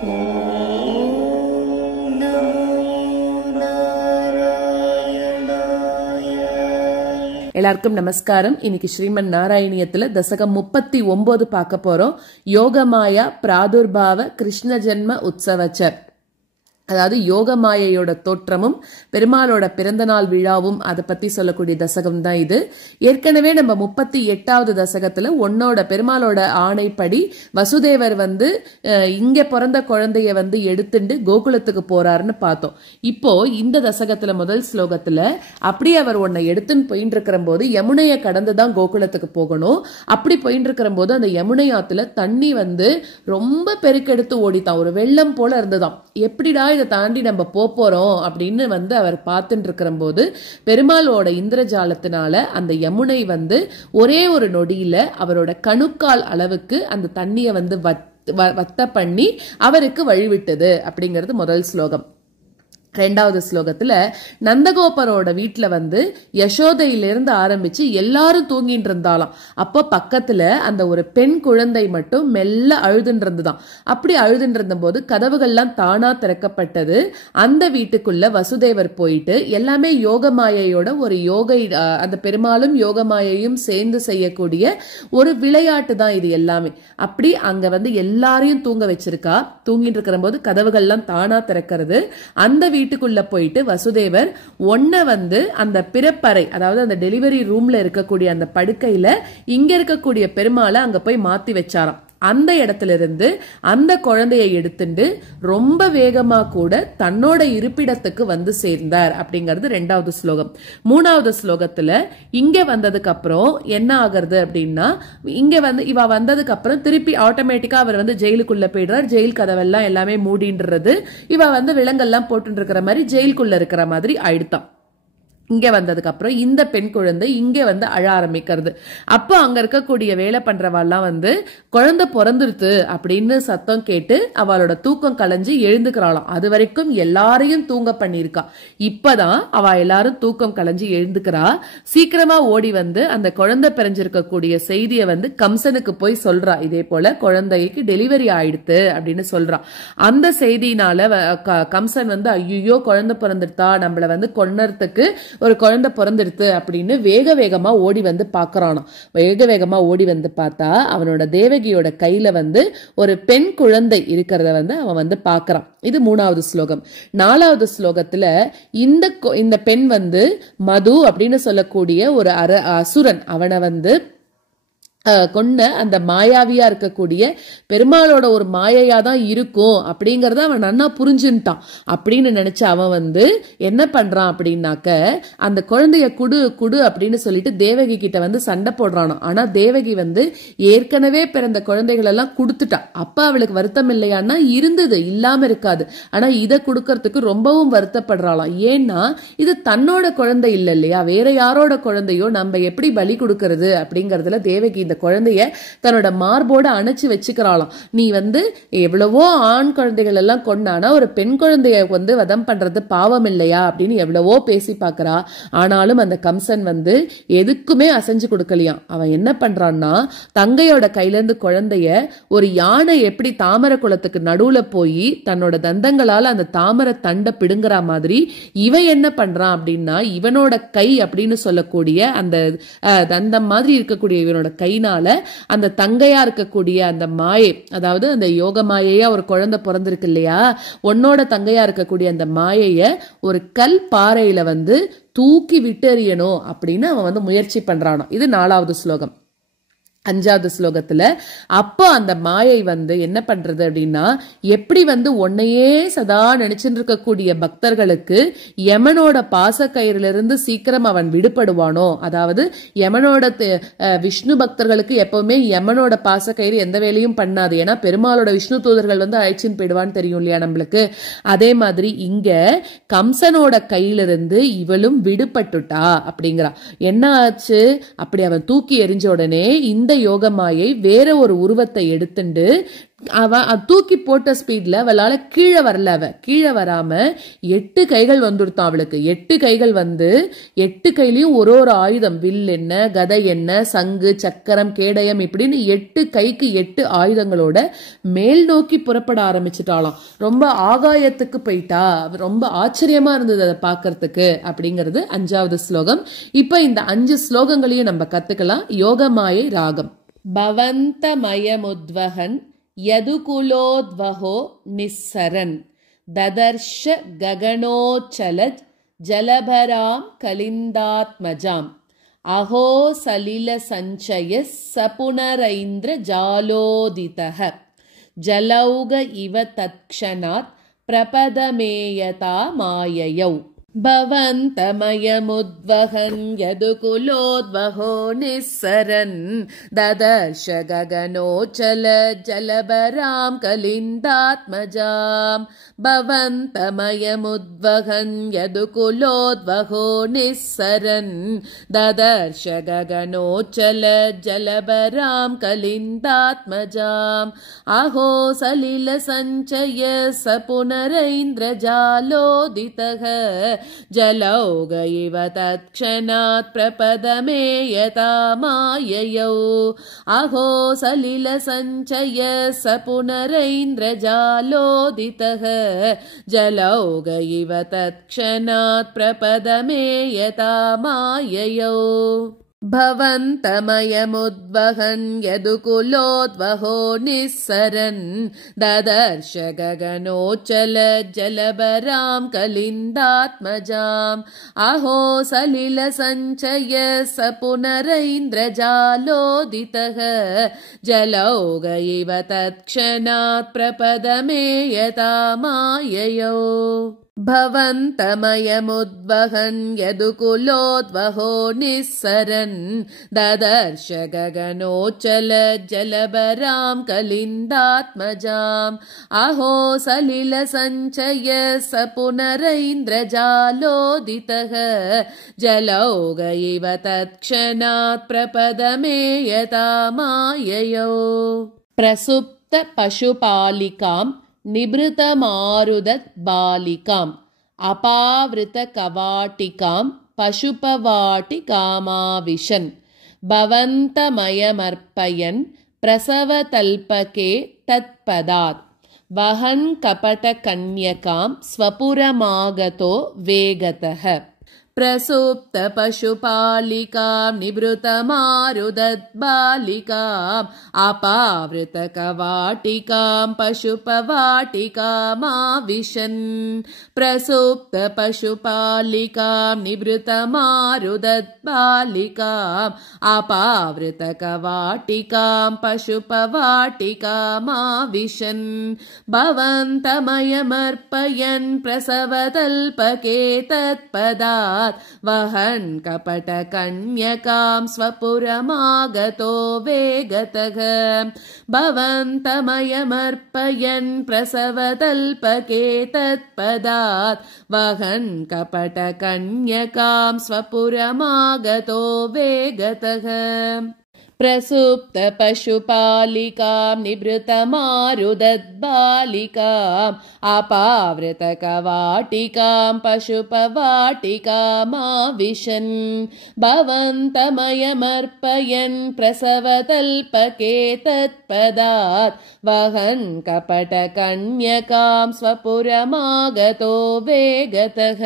எல்லாருக்கும் நமஸ்காரம். இன்னைக்கு ஸ்ரீமன் நாராயணியத்துல தசகம் 39 பார்க்க போறோம். யோகமாயா பிராதுர்பாவ கிருஷ்ண ஜென்ம உற்சவச்சர், அதாவது யோகமாயையோட தோற்றமும் பெருமாளோட பிறந்தநாள் விழாவும் அதை பத்தி சொல்லக்கூடிய தசகம் தான் இது. ஏற்கனவே நம்ம 38வது தசகத்துல உன்னோட பெருமாளோட ஆணைப்படி வசுதேவர் இங்க பிறந்த குழந்தைய எடுத்துட்டு கோகுலத்துக்கு போறாருன்னு பார்த்தோம். இப்போ இந்த தசகத்துல முதல் ஸ்லோகத்துல அப்படி அவர் உன்னை எடுத்துன்னு போயிட்டு இருக்கிற போது யமுனைய கடந்துதான் கோகுலத்துக்கு போகணும். அப்படி போயிட்டு இருக்கிற போது அந்த யமுனை ஆத்துல தண்ணி ரொம்ப பெருக்கெடுத்து ஓடித்தான், ஒரு வெள்ளம் போல இருந்துதான். எப்படிடா இதை தாண்டி நம்ம போறோம் அப்படின்னு அவர் பார்த்துட்டு இருக்கிற போது பெருமாளோட இந்திரஜாலத்தினால அந்த யமுனை ஒரே ஒரு நொடியில அவரோட கணுக்கால் அளவுக்கு அந்த தண்ணிய வத்த பண்ணி அவருக்கு வழிவிட்டது அப்படிங்கிறது முதல் ஸ்லோகம். ரெண்டாவது ஸ்லோகத்துல நந்தகோபரோட வீட்டுல யசோதையிலிருந்து ஆரம்பிச்சு எல்லாரும் தூங்கிட்டு இருந்தாலாம். அப்போ பக்கத்துல அந்த ஒரு பெண் குழந்தை மட்டும் மெல்ல அழுதுன்னு இருந்துதான். அப்படி அழுதுன்னு இருந்த போது கதவுகள்லாம் தானா திறக்கப்பட்டது. அந்த வீட்டுக்குள்ள வசுதேவர் போயிட்டு எல்லாமே யோகமாயையோட ஒரு யோகை, அந்த பெருமாளும் யோகமாயையும் சேர்ந்து செய்யக்கூடிய ஒரு விளையாட்டு தான் இது எல்லாமே. அப்படி அங்க எல்லாரையும் தூங்க வச்சிருக்கா. தூங்கிட்டு இருக்கிற போது கதவுகள்லாம் தானா திறக்கிறது. அந்த வீட்டுக்குள்ள போயிட்டு வசுதேவர் அந்த பிறப்பறை, அதாவது அந்த டெலிவரி ரூம்ல இருக்கக்கூடிய அந்த படுக்கையில இங்க இருக்கக்கூடிய பெருமாளை அங்க போய் மாத்தி வச்சாராம். அந்த இடத்துல இருந்து அந்த குழந்தையை எடுத்துட்டு ரொம்ப வேகமா கூட தன்னோட இருப்பிடத்துக்கு சேர்ந்தார் அப்படிங்கிறது ரெண்டாவது ஸ்லோகம். மூணாவது ஸ்லோகத்துல இங்க வந்ததுக்கு அப்புறம் என்ன ஆகுறது அப்படின்னா, இங்க இவ வந்ததுக்கு அப்புறம் திருப்பி ஆட்டோமேட்டிக்கா அவர் ஜெயிலுக்குள்ள போயிடுறார். ஜெயில் கதவெல்லாம் எல்லாமே மூடின்றது. இவ விலங்கெல்லாம் போட்டு இருக்கிற மாதிரி ஜெயிலுக்குள்ள இருக்கிற மாதிரி ஆயிடுத்தான். இங்க வந்ததுக்கு அப்புறம் இந்த பெண் குழந்தை இங்க அழ ஆரம்பிக்கிறது. அப்போ அங்க இருக்கக்கூடிய வேலை பண்றவாள்லாம் குழந்தை பிறந்துருத்து அப்படின்னு சத்தம் கேட்டு அவளோட தூக்கம் கலைஞ்சு எழுந்துக்கிறாளாம். அது வரைக்கும் எல்லாரையும் தூங்க பண்ணிருக்கா. இப்பதான் அவ எல்லாரும் தூக்கம் கலைஞ்சு எழுந்துக்கிறா. சீக்கிரமா ஓடி அந்த குழந்தை பிறஞ்சிருக்கக்கூடிய செய்திய கம்சனுக்கு போய் சொல்றா. இதே போல குழந்தைக்கு டெலிவரி ஆயிடுத்து அப்படின்னு சொல்றா. அந்த செய்தியினால கம்சன் ஐயோ குழந்தை பிறந்துட்டா, நம்மள கொன்னறதுக்கு ஒரு குழந்தை பிறந்துடுத்து அப்படின்னு வேக வேகமா ஓடி பாக்குறானாம். வேக வேகமா ஓடி பார்த்தா அவனோட தேவகியோட கையில ஒரு பெண் குழந்தை இருக்கிறத அவன் பாக்குறான். இது மூணாவது ஸ்லோகம். நாலாவது ஸ்லோகத்துல இந்த பெண் மது அப்படின்னு சொல்லக்கூடிய ஒரு அசுரன் அவனை கொண்ட அந்த மாயாவியா இருக்கக்கூடிய பெருமாளோட ஒரு மாயையா தான் இருக்கும் அப்படிங்கறத அவன் நன்னா புரிஞ்சுட்டான். அப்படின்னு நினைச்சு அவன் என்ன பண்றான் அப்படின்னாக்க, அந்த குழந்தைய குடு அப்படின்னு சொல்லிட்டு தேவகி கிட்ட சண்டை போடுறானோ. ஆனா தேவகி ஏற்கனவே பிறந்த குழந்தைகள் எல்லாம் கொடுத்துட்டா. அப்ப அவளுக்கு வருத்தம் இல்லையான்னா இருந்தது, இல்லாம இருக்காது. ஆனா இதை கொடுக்கறதுக்கு ரொம்பவும் வருத்தப்படுறாளாம். ஏன்னா இது தன்னோட குழந்தை இல்ல இல்லையா, வேற யாரோட குழந்தையோ நம்ம எப்படி பலி கொடுக்கறது அப்படிங்கறதுல தேவகி இந்த குழந்தைய தன்னோட மார்போட அணைச்சு வச்சுக்கிறாளாம். நீ எவ்வளவோ ஆண் குழந்தைகள் எல்லாம் கொண்டானா ஒரு பெண் குழந்தைய வதம் பண்றது பாவம் இல்லையா அப்படின்னு எவ்வளவோ பேசி பாக்குறா. ஆனாலும் அந்த கம்சன் எதுக்குமே அசைஞ்சு கொடுக்கலையாம். அவன் என்ன பண்றான்னா, தங்கையோட கையில இருந்து குழந்தைய ஒரு யானை எப்படி தாமரை குளத்துக்கு நடுவுல போய் தன்னோட தந்தங்களால அந்த தாமரை தண்டை பிடுங்குற மாதிரி இவன் என்ன பண்றான் அப்படின்னா, இவனோட கை அப்படின்னு சொல்லக்கூடிய அந்த தந்தம் மாதிரி இருக்கக்கூடிய இவனோட கைனால அந்த தங்கையா இருக்கக்கூடிய அந்த மாயை, அதாவது அந்த யோக மாயையா ஒரு குழந்தை பிறந்திருக்கு இல்லையா, உன்னோட தங்கையா இருக்கக்கூடிய அந்த மாயைய ஒரு கல் பாறையில தூக்கி விட்டெறியணும் அப்படின்னு அவன் முயற்சி பண்றானோ. இது நாலாவது ஸ்லோகம். அஞ்சாவது ஸ்லோகத்துல அப்போ அந்த மாயை என்ன பண்றது அப்படின்னா, எப்படி உன்னையே சதா நினைச்சுட்டு இருக்கக்கூடிய பக்தர்களுக்கு யமனோட பாசக்கயிறுல இருந்து சீக்கிரம் அவன் விடுபடுவானோ, அதாவது யமனோட விஷ்ணு பக்தர்களுக்கு எப்பவுமே யமனோட பாசக்கயிறு எந்த வேலையும் பண்ணாது. ஏன்னா பெருமாளோட விஷ்ணு தூதர்கள் அழைச்சின்னு போயிடுவான்னு தெரியும் இல்லையா நம்மளுக்கு. அதே மாதிரி இங்க கம்சனோட கையிலிருந்து இவளும் விடுபட்டுட்டா அப்படிங்கிறா. என்ன ஆச்சு, அப்படி அவன் தூக்கி எறிஞ்ச உடனே இந்த யோகமாயை வேற ஒரு உருவத்தை எடுத்துண்டு அவ தூக்கி போட்ட ஸ்பீட்ல அவளால கீழே வரல. அவ கீழே வராம 8 கைகள் வந்துடுத்தான் அவளுக்கு. 8 கைகள் வந்து 8 கையிலயும் ஒரு ஆயுதம், வில் என்ன, கதை என்ன, சங்கு, சக்கரம், கேடயம் இப்படின்னு 8 கைக்கு 8 ஆயுதங்களோட மேல் நோக்கி புறப்பட ஆரம்பிச்சுட்டாலாம். ரொம்ப ஆகாயத்துக்கு போயிட்டா. ரொம்ப ஆச்சரியமா இருந்தது அதை பாக்கிறதுக்கு அப்படிங்கிறது 5வது ஸ்லோகம். இப்ப இந்த 5 ஸ்லோகங்களையும் நம்ம கத்துக்கலாம். யோகமாயை ராகம். பவந்தமயமுத்வஹன் யதுகுலோத்வஹோ நிஸ்ஸரன் ததர்ஷ ககனோச்சலஜ் ஜலபராம் கலிந்தாத்மஜாம் அஹோ சலில சஞ்சய சபுனரைந்திர ஜாலோதிதஹ ஜலௌக இவ தத்க்ஷணாத் பிரபதமேயதா மாயயௌ. பவந்தமயமுத்வஹன் யதுகுலோத்வஹோ நிஸ்ஸரன் ததர்ஷ ககனோச்சல ஜலபராம் கலிந்தாத்மஜாம். பவந்தமயமுத்வஹன் யதுகுலோத்வஹோ நிஸ்ஸரன் ததர்ஷ ககனோச்சல ஜலபராம் கலிந்தாத்மஜாம் அஹோ சலில சஞ்சய சபுனரைந்திர ஜாலோதிதஹ ஜலௌக இவ தத்க்ஷணாத் பிரபதமேயதா மாயயௌ. அஹோ சலில சஞ்சய சபுனரைந்திர ஜாலோதிதஹ ஜலௌக இவ தத்க்ஷணாத் பிரபதமேயதா மாயயௌ. பவந்தமயமுத்வஹன் யதுகுலோத்வஹோ நிஸ்ஸரன் ததர்ஷ ககனோச்சல ஜலபராம் கலிந்தாத்மஜாம் அஹோ சலில சஞ்சய சபுனரைந்திர ஜாலோதிதஹ ஜலௌக இவ தத்க்ஷணாத் பிரபதமேயதா மாயயௌ. பவந்தமயமுத்வஹன் யதுகுலோத்வஹோ நிஸ்ஸரன் ததர்ஷ ககனோச்சல ஜலபராம் கலிந்தாத்மஜாம் அஹோ சலில சஞ்சய சபுனரைந்திர ஜாலோதிதஹ ஜலௌக இவ தத்க்ஷணாத் பிரபதமேயதா மாயயௌ. பிரசுப்த பசுபாலிகாம் நிப்ருதமாருதத் பாலிகாம் அபாவிருத கவாட்டிகாம் பசுபவாட்டிகாமாவிஷன் பவந்தமயமர்ப்பயன் பிரசவதல்பகே தத்பதாத் வஹன் கபட கன்யகாம் ஸ்வபுரமாகதோ வேகதஹ. பிரசுப்த பசுபாலிகாம் நிப்ருதமாருதத் பாலிகாம் அபாவிருத கவாட்டிகாம் பசுபவாட்டிகாமாவிஷன் பிரசுப்த பசுபாலிகாம் நிப்ருதமாருதத் பாலிகாம் அபாவிருத கவாட்டிகாம் பசுபவாட்டிகாமாவிஷன் பவந்தமயமர்ப்பயன் பிரசவதல்பகே தத்பதாத் வஹன் கபட கன்யகாம் ஸ்வபுரமாகதோ வேகதஹ. பவந்தமயமர்ப்பயன் பிரசவதல்பகே தத்பதாத் வஹன் கபட கன்யகாம் ஸ்வபுரமாகதோ வேகதஹ. பிரசுப்த பசுபாலிகாம் நிப்ருதமாருதத் பாலிகாம் அபாவிருத கவாட்டிகாம் பசுபவாட்டிகாமாவிஷன் பவந்தமயமர்ப்பயன் பிரசவதல்பகே தத்பதாத் வஹன் கபட கன்யகாம் ஸ்வபுரமாகதோ வேகதஹ.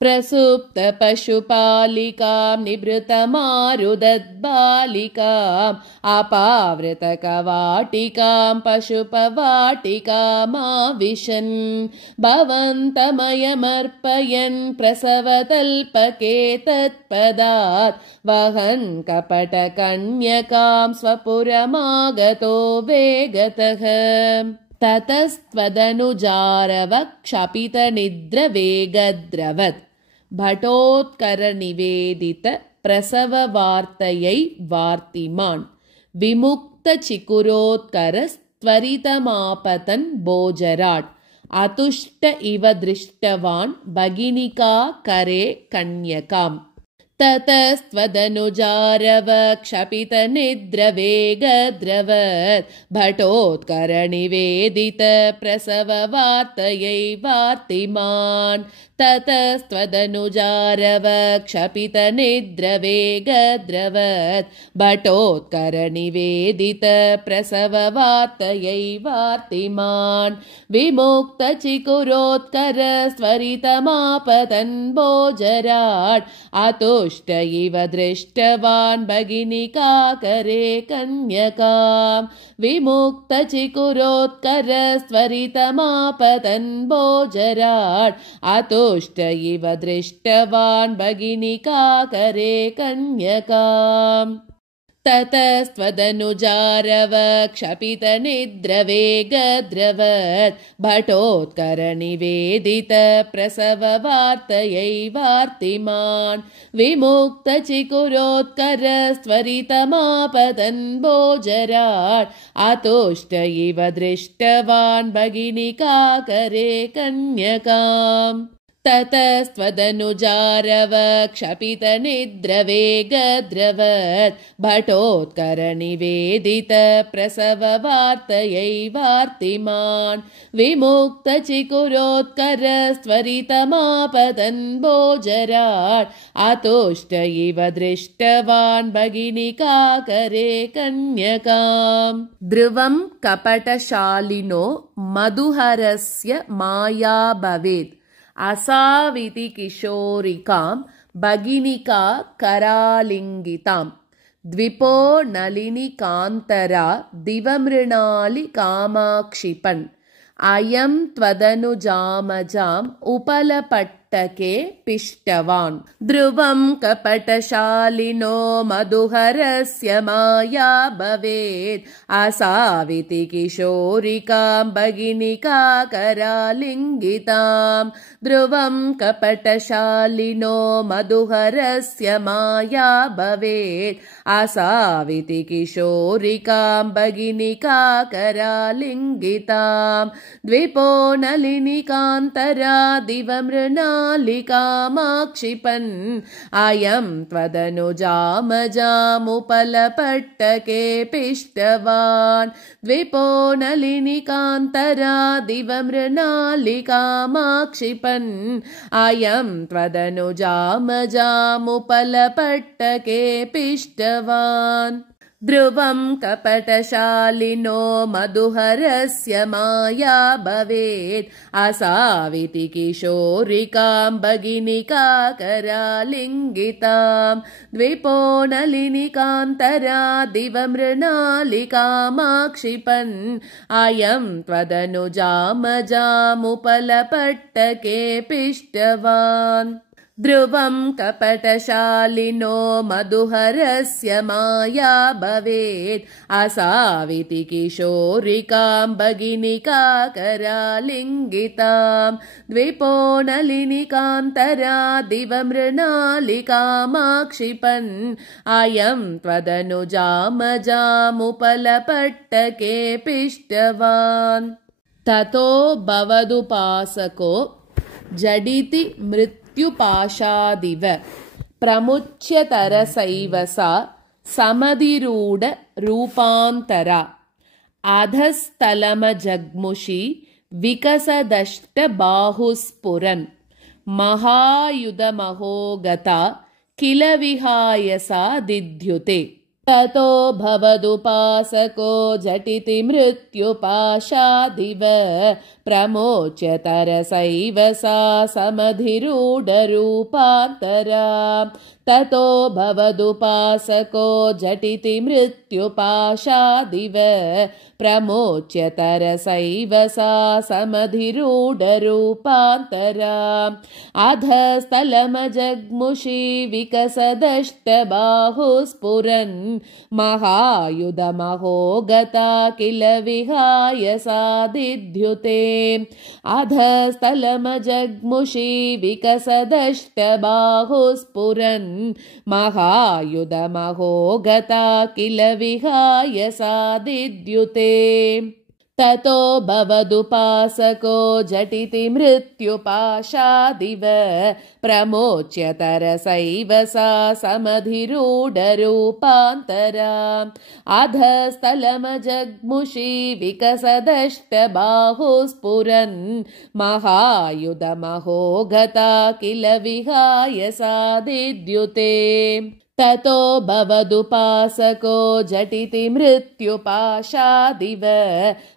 பிரசுப்த பசுபாலிகாம் நிப்ருதமாருதத் பாலிகாம் அபாவிருத கவாட்டிகாம் பசுபவாட்டிகாமாவிஷன் பவந்தமயமர்ப்பயன் பிரசவதல்பகே தத்பதாத் வஹன் கபட கன்யகாம் ஸ்வபுரமாகதோ வேகதஹ. ததஸ்த்வதனுஜாரவக்ஷபிதநித்ரவேகத்ரவத் பட்டோத்கரநிவேதித பிரசவவார்த்தையை வார்த்திமான் விமுக்தசிகுரோத்கரஸ்த்வரிதமாபதன் போஜராட் அதுஷ்ட இவ திருஷ்டவான் பகினிகா கரே கன்யகாம். ततस्त्वदनुजारव क्षपितनिद्रवेगद्रवत् भटोत्करनिवेदित प्रसववार्तयैवार्तिमान् ततस्त्वदनुजारव क्षपितनिद्रवेगद्रवत् भटोत्करनिवेदित प्रसववार्तयैवार्तिमान् विमुक्तचिकुरोत्कर स्वरितमापतन् भोजराट् अतुष्ट इव दृष्टवान् भगिनिकाकरे कन्यकाम् विमुक्तचिकुरोत्कर स्वरितमापतन् भोजराट् अतुष्ट इव दृष्टवान् भगिनिकाकरे कन्यकाम् ततस्त्वदनुजारव क्षपितनिद्रवेगद्रवत् भटोत्करनिवेदित प्रसववार्तयैवार्तिमान् विमुक्तचिकुरोत्कर स्वरितमापतन् भोजराट् अतुष्ट इव दृष्टवान् भगिनिकाकरे कन्यकाम् ततस्त्वदनुजारव क्षपितनिद्रवेगद्रवत् भटोत्करनिवेदित प्रसववार्तयैवार्तिमान् विमुक्तचिकुरोत्कर स्वरितमापतन् भोजराट् अतुष्ट इव दृष्टवान् भगिनिकाकरे कन्यकाम् ध्रुवं कपटशालिनो मधुहरस्य माया भवेत् असाविति किशोरिकां भगिनिका करालिङ्गिताम् द्विपो नलिनिकान्तरा दिवमृणालि कामाक्षिपन् अयं त्वदनुजामजाम् उपलपट्टके पिष्टवान् ध्रुवं कपटशालिनो मधुहरस्य माया भवेत् असाविति किशोरिकां भगिनिका करालिङ्गिताम् ध्रुवं कपटशालिनो मधुहरस्य माया भवेत् असाविति किशोरिकां भगिनिका करालिङ्गिताम् द्विपो नलिनिकान्तरा दिवमृणालिकामाक्षिपन् अयं त्वदनुजामजामुपलपट्टके पिष्टवान् द्विपो नलिनिकान्तरा दिवमृणालिकामाक्षिपन् अयं त्वदनुजामजामुपलपट्टके पिष्टवान् ध्रुवं कपटशालिनो मधुहरस्य माया भवेत् असाविति किशोरिकां भगिनिका करालिङ्गिताम् द्विपो नलिनिकान्तरा दिवमृणालिकामाक्षिपन् अयं त्वदनुजामजामुपलपट्टके पिष्टवान् ध्रुवं कपटशालिनो मधुहरस्य माया भवेत् असाविति किशोरिकां भगिनिका करालिङ्गिताम् द्विपो नलिनिकान्तरा दिवमृणालिकामाक्षिपन् अयं त्वदनुजामजामुपलपट्टके पिष्टवान् ततो भवदुपासको जडिति मृत्युपाशादिव प्रमुच्यतरसैव सा समधिरूढ रूपान्तरा अधस्तलमजग्मुषी विकसदष्टबाहुस्फुरन् महायुधमहोगता किल विहाय सा दिद्युते ततो भवदुपासको झटिति मृत्युपाशादिव प्रमोच्यतरसैव सा समधिरूढरूपान्तरा ततो भवदुपासको झटिति मृत्युपाशादिव प्रमोच्यतरसैव सा समधिरूढरूपान्तरा अधस्तलमजग्मुषी विकसदष्टबाहुस्फुरन् महायुधमहोगता किल विहाय सा दिद्युते अधस्तलमजग्मुषी विकसदष्टबाहुस्फुरन् महायुधमहोगता किल विहाय सा दिद्युते ततो भवदुपासको झटिति मृत्युपाशादिव प्रमोच्य तरसैव सा समधिरूढरूपान्तरा अधस्थलमजग्मुषी विकसदष्टबाहुस्फुरन् महायुधमहो गता किल विहाय सा दिद्युते ततो भवदुपासको झटिति मृत्युपाशादिव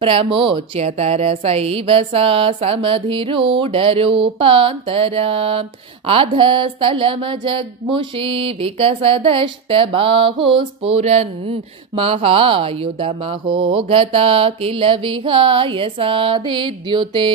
प्रमोच्य तरसैव सा समधिरूढरूपान्तरा अधस्थलमजग्मुषी विकसदष्टबाहुस्फुरन् महायुधमहो गता किल विहाय सा दिद्युते।